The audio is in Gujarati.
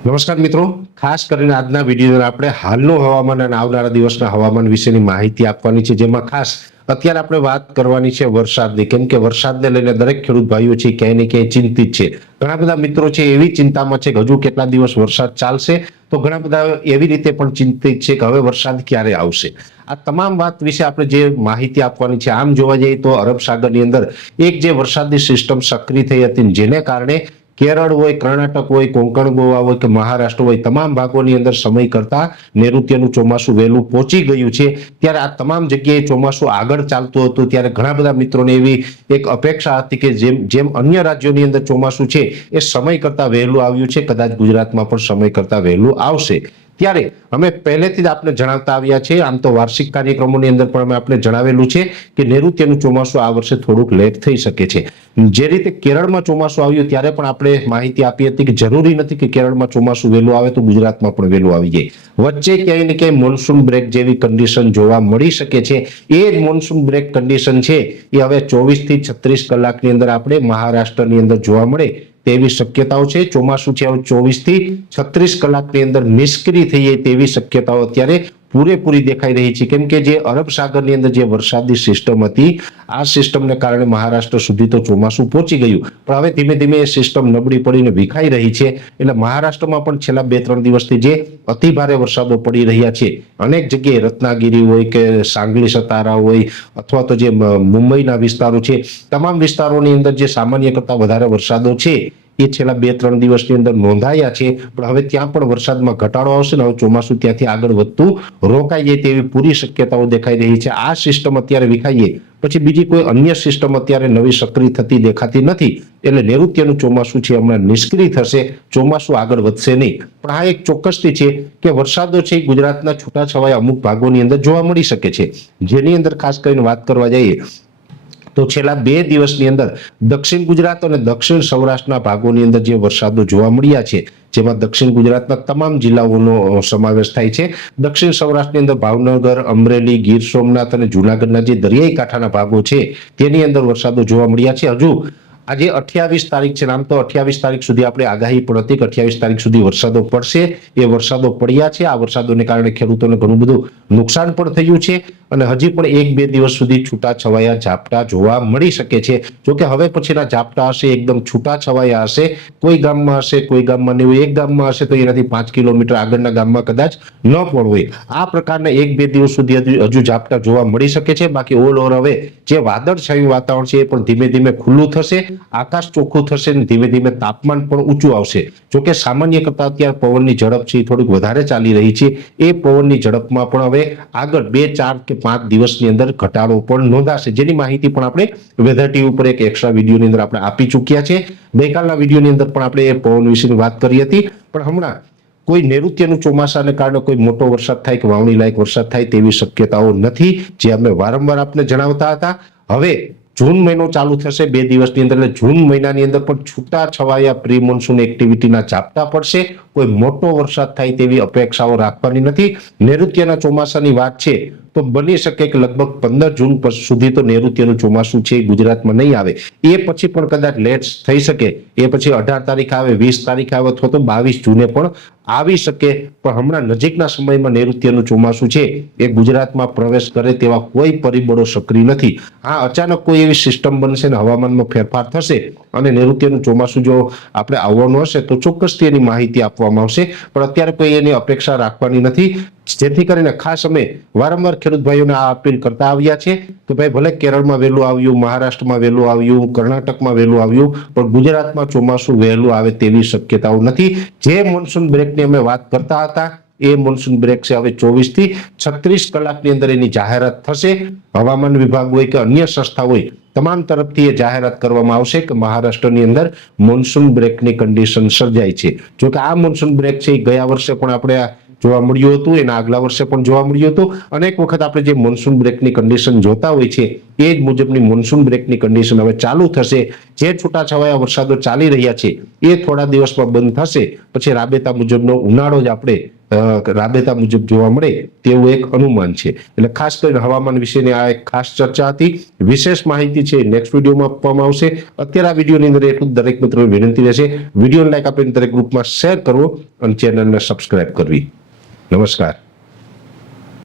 નમસ્કાર મિત્રો, ખાસ કરીને આજના વિડીયોમાં આપણે હાલનું હવામાન અને આવનારા દિવસના હવામાન વિશેની માહિતી આપવાની છે, જેમાં ખાસ અત્યારે આપણે વાત કરવાની છે વરસાદની, કેમ કે વરસાદને લઈને દરેક ખેડૂત ભાઈઓ છે ક્યાંય ને ક્યાંય ચિંતિત છે. ઘણા બધા મિત્રો છે એવી ચિંતામાં છે કે હજુ કેટલા દિવસ વરસાદ ચાલશે, તો ઘણા બધા એવી રીતે પણ ચિંતિત છે કે હવે વરસાદ ક્યારે આવશે. આ તમામ વાત વિશે આપણે જે માહિતી આપવાની છે, આમ જોવા જઈએ તો અરબ સાગરની અંદર એક જે વરસાદની સિસ્ટમ સક્રિય થઈ હતી, જેને કારણે કેરળ હોય, કર્ણાટક હોય, કોંકણ ગોવા હોય કે મહારાષ્ટ્ર હોય, તમામ ભાગોની અંદર સમય કરતા નૈઋત્યનું ચોમાસું વહેલું પહોંચી ગયું છે. ત્યારે આ તમામ જગ્યાએ ચોમાસું આગળ ચાલતું હતું, ત્યારે ઘણા બધા મિત્રોને એવી એક અપેક્ષા હતી કે જેમ અન્ય રાજ્યોની અંદર ચોમાસું છે એ સમય કરતા વહેલું આવ્યું છે, કદાચ ગુજરાતમાં પણ સમય કરતા વહેલું આવશે. ત્યારે અમે પહેલેથી જ આપને જણાવતા આવ્યા છે, આમ તો વાર્ષિક કાર્યક્રમોની અંદર પણ અમે આપને જણાવેલું છે કે નૈઋત્યનું ચોમાસું આ વર્ષે થોડુંક લેટ થઈ શકે છે. જે રીતે કેરળમાં ચોમાસું આવ્યું ત્યારે પણ આપણે માહિતી આપી હતી કે જરૂરી નથી કે કેરળમાં ચોમાસું વહેલું આવે તો ગુજરાતમાં પણ વહેલું આવી જાય. વચ્ચે ક્યાંય ને ક્યાંય મોન્સૂન બ્રેક જેવી કન્ડિશન જોવા મળી શકે છે. એ જ મોન્સૂન બ્રેક કન્ડિશન છે એ હવે 24 થી 36 કલાકની અંદર આપણે મહારાષ્ટ્રની અંદર જોવા મળે તેવી શક્યતાઓ છે. ચોમાસું છે 24 થી 36 કલાકની અંદર નિષ્ક્રિય થઈ જાય તેવી શક્યતાઓ અત્યારે પૂરેપૂરી દેખાઈ રહી છે, કેમ કે જે અરબ સાગરની અંદર જે વરસાદની સિસ્ટમ હતી, આ સિસ્ટમને કારણે મહારાષ્ટ્ર સુધી તો ચોમાસું પહોંચી ગયું, પણ હવે ધીમે ધીમે એ સિસ્ટમ નબળી પડીને વિખાઈ રહી છે. એટલે મહારાષ્ટ્રમાં પણ છેલ્લા 2-3 દિવસથી જે અતિ ભારે વરસાદો પડી રહ્યા છે, અનેક જગ્યાએ રત્નાગીરી હોય કે સાંગલી સતારા હોય અથવા તો જે મુંબઈના વિસ્તારો છે, તમામ વિસ્તારોની અંદર જે સામાન્ય કરતા વધારે વરસાદો છે એ છેલ્લા 2-3 દિવસની અંદર નોંધાયા છે. પણ હવે ત્યાં પણ વરસાદમાં ઘટાડો આવશે ને હવે ચોમાસું ત્યાંથી આગળ વધતું રોકાઈ જાય તેવી પૂરી શક્યતાઓ દેખાઈ રહી છે. આ સિસ્ટમ અત્યારે વિખાઈએ પછી બીજી કોઈ અન્ય સિસ્ટમ અત્યારે નવી સક્રિય થતી દેખાતી નથી, એટલે નૈઋત્યનું ચોમાસું છે હમણાં નિષ્ક્રિય થશે, ચોમાસું આગળ વધશે નહીં. પણ આ એક ચોક્કસથી છે કે વરસાદો છે ગુજરાતના છૂટાછવાયા અમુક ભાગોની અંદર જોવા મળી શકે છે, જેની અંદર ખાસ કરીને વાત કરવા જઈએ તો છેલ્લા 2 દિવસની અંદર દક્ષિણ ગુજરાત અને દક્ષિણ સૌરાષ્ટ્રના ભાગોની અંદર જે વરસાદો જોવા મળ્યા છે, જેમાં દક્ષિણ ગુજરાતના તમામ જિલ્લાઓનો સમાવેશ થાય છે. દક્ષિણ સૌરાષ્ટ્રની અંદર ભાવનગર, અમરેલી, ગીર સોમનાથ અને જૂનાગઢના જે દરિયાઈ કાંઠાના ભાગો છે તેની અંદર વરસાદો જોવા મળ્યા છે. હજુ આજે 28 તારીખ છે, આમ તો 28 તારીખ સુધી આપણે આગાહી પણ હતી કે 28 તારીખ સુધી વરસાદો પડશે. એ વરસાદો પડ્યા છે. આ વરસાદોને કારણે ખેડૂતોને ઘણું બધું નુકસાન પણ થયું છે અને હજી પણ 1-2 દિવસ સુધી છૂટા છવાયા ઝાપટા જોવા મળી શકે છે. જોકે હવે પછીના ઝાપટા હશે એકદમ છૂટા છવાયા હશે, કોઈ ગામમાં હશે, કોઈ ગામમાં નહીં હોય. એક ગામમાં હશે તો એનાથી 5 કિલોમીટર આગળના ગામમાં કદાચ ન પણ હોય. આ પ્રકારના 1-2 દિવસ સુધી હજુ ઝાપટા જોવા મળી શકે છે. બાકી ઓલ ઓવર હવે જે વાદળછાયું વાતાવરણ છે એ પણ ધીમે ધીમે ખુલ્લું થશે, આકાશ ચોખ્ખું થશે અને ધીમે ધીમે તાપમાન પણ ઊંચું આવશે. જોકે સામાન્ય કરતા અત્યારે પવનની ઝડપ છે એ થોડીક વધારે ચાલી રહી છે. એ પવનની ઝડપમાં પણ હવે આગળ 2, 4 કે 5 દિવસની અંદર ઘટાડો પણ નોંધાશે, જેની માહિતી પણ આપણે વેધર ટીવી ઉપર એક એક્સ્ટ્રા વિડીયોની અંદર આપણે આપી ચૂક્યા છે. ગઈકાલના વિડીયોની અંદર પણ આપણે એ પવન વિશેની વાત કરી હતી. પણ હમણાં કોઈ નૈઋત્યનું ચોમાસાને કારણે કોઈ મોટો વરસાદ થાય કે વાવણી લાયક વરસાદ થાય તેવી શક્યતાઓ નથી, જે અમે વારંવાર આપને જણાવતા હતા. હવે જૂન મહિનો ચાલુ થશે 2 દિવસની અંદર, એટલે જૂન મહિનાની અંદર પણ છૂટા છવાયા પ્રી મોન્સૂન એક્ટિવિટીના ઝાપટા પડશે. કોઈ મોટો વરસાદ થાય તેવી અપેક્ષાઓ રાખવાની નથી. નૈઋત્યના ચોમાસાની વાત છે તો બની શકે કે લગભગ 15 જૂન સુધી તો નૈઋત્યનું ચોમાસું છે ગુજરાતમાં નહીં આવે. એ પછી પણ કદાચ લેટ થઈ શકે, એ પછી 18 તારીખ આવે, 20 તારીખ આવે અથવા તો 22 જૂને પણ આવી શકે. પણ હમણાં નજીકના સમયમાં નૈઋત્યનું ચોમાસું છે એ ગુજરાતમાં પ્રવેશ કરે તેવા કોઈ પરિબળો સક્રિય નથી. હા, અચાનક કોઈ એવી સિસ્ટમ બનશે ને હવામાનમાં ફેરફાર થશે અને નૈઋત્યનું ચોમાસું જો આપણે આવવાનું હશે તો ચોક્કસથી એની માહિતી આપવામાં આવશે. પણ અત્યારે કોઈ એની અપેક્ષા રાખવાની નથી, જેથી કરીને ખાસ અમે વારંવાર ખેડૂત ભાઈઓને આ અપીલ કરતા આવ્યા છે કે ભાઈ ભલે કેરળમાં વહેલું આવ્યું, મહારાષ્ટ્રમાં વહેલું આવ્યું, કર્ણાટકમાં વહેલું આવ્યું, પણ ગુજરાતમાં ચોમાસું વહેલું આવે તેવી શક્યતાઓ નથી. જે મોન્સૂન બ્રેકની અમે વાત કરતા હતા એ મોન્સૂન બ્રેક છે હવે 24 થી 36 કલાકની અંદર એની જાહેરાત થશે. હવામાન વિભાગ હોય કે અન્ય સંસ્થા હોય, તમામ તરફથી એ જાહેરાત કરવામાં આવશે કે મહારાષ્ટ્રની અંદર મોન્સૂન બ્રેકની કન્ડિશન સર્જાય છે. જોકે આ મોન્સૂન બ્રેક છે એ ગયા વર્ષે પણ આપણે જોવા મળ્યું હતું, એના આગલા વર્ષે પણ જોવા મળ્યું હતું. અનેક વખત આપણે જે મોન્સૂન બ્રેકની કન્ડિશન જોતા હોય છે એ જ મુજબની મોન્સૂન બ્રેકની કન્ડિશન હવે ચાલુ થશે. જે છૂટાછવાયા વરસાદો ચાલી રહ્યા છે એ થોડા દિવસમાં બંધ થશે, પછી રાબેતા મુજબનો ઉનાળો જ આપણે રાબેતા મુજબ જોવા મળે તેવું એક અનુમાન છે. એટલે ખાસ કરીને હવામાન વિશેની આ એક ખાસ ચર્ચા હતી. વિશેષ માહિતી છે નેક્સ્ટ વિડીયોમાં આપવામાં આવશે. અત્યારે આ વિડીયોની અંદર એટલું દરેક મિત્રોને વિનંતી રહેશે, વિડીયોને લાઈક આપીને દરેક ગ્રુપમાં શેર કરવો અને ચેનલને સબસ્ક્રાઇબ કરવી. નમસ્કાર.